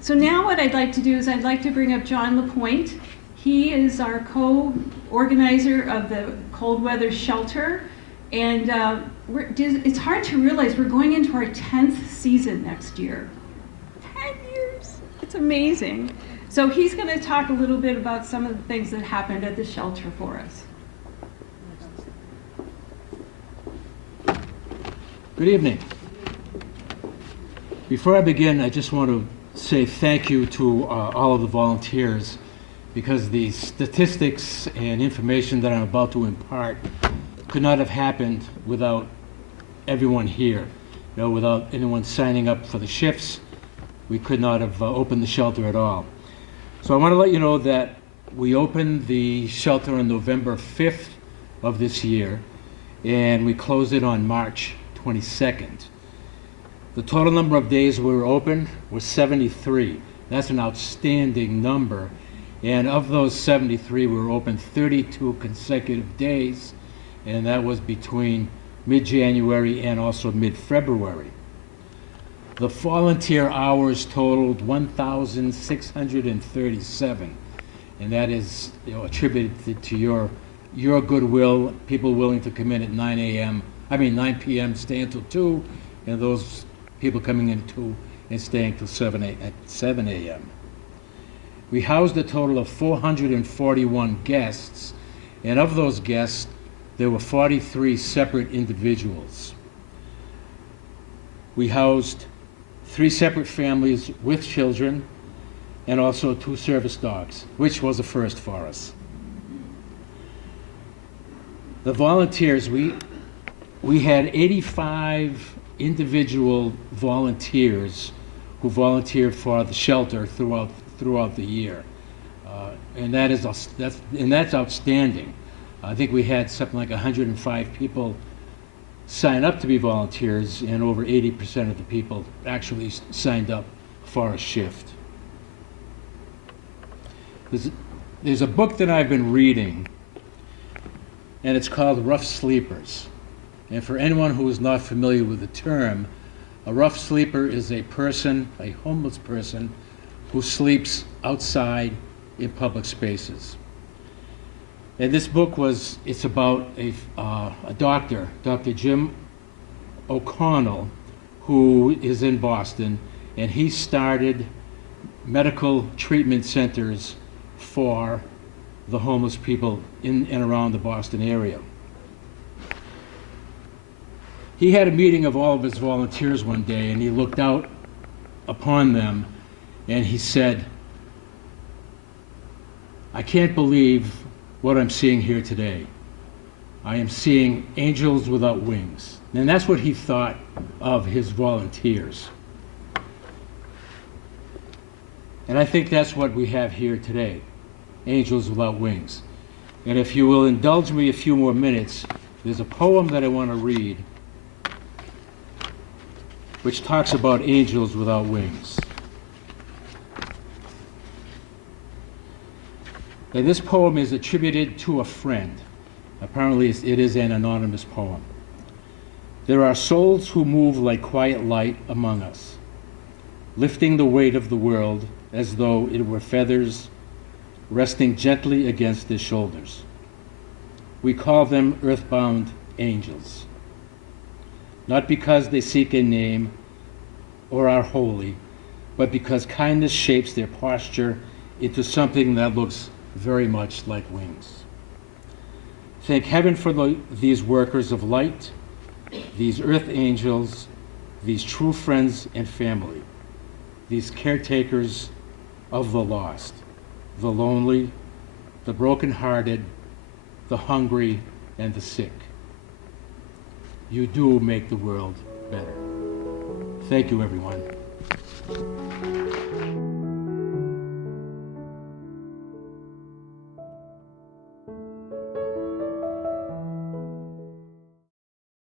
So now what I'd like to do is I'd like to bring up John LaPointe. He is our co-organizer of the cold weather shelter. And it's hard to realize we're going into our 10th season next year. 10 years! It's amazing. So he's going to talk a little bit about some of the things that happened at the shelter for us. Good evening. Before I begin, I just want to say thank you to all of the volunteers, because the statistics and information that I'm about to impart could not have happened without everyone here. You know, without anyone signing up for the shifts, we could not have opened the shelter at all. So I want to let you know that we opened the shelter on November 5th of this year, and we closed it on March 22nd. The total number of days we were open was 73. That's an outstanding number. And of those 73, we were open 32 consecutive days, and that was between mid-January and also mid-February. The volunteer hours totaled 1,637, and that is, you know, attributed to your goodwill, people willing to come in at 9 p.m., stay until 2, and those people coming in at 2 and staying till 7 a.m. We housed a total of 441 guests, and of those guests, there were 43 separate individuals. We housed 3 separate families with children, and also 2 service dogs, which was a first for us. The volunteers, we had 85 individual volunteers who volunteered for the shelter throughout the year, and that's outstanding. I think we had something like 105 people sign up to be volunteers, and over 80% of the people actually signed up for a shift. There's a book that I've been reading, and it's called Rough Sleepers. And for anyone who is not familiar with the term, a rough sleeper is a person, a homeless person, who sleeps outside in public spaces. And this book it's about a doctor, Dr. Jim O'Connell, who is in Boston, and he started medical treatment centers for the homeless people in and around the Boston area. He had a meeting of all of his volunteers one day, and he looked out upon them, and he said, "I can't believe what I'm seeing here today. I am seeing angels without wings." And that's what he thought of his volunteers. And I think that's what we have here today, angels without wings. And if you will indulge me a few more minutes, there's a poem that I want to read which talks about angels without wings. And this poem is attributed to a friend. Apparently it is an anonymous poem. There are souls who move like quiet light among us, lifting the weight of the world as though it were feathers resting gently against their shoulders. We call them earthbound angels, not because they seek a name or are holy, but because kindness shapes their posture into something that looks very much like wings. Thank heaven for these workers of light, these earth angels, these true friends and family, these caretakers of the lost, the lonely, the brokenhearted, the hungry, and the sick. You do make the world better. Thank you, everyone.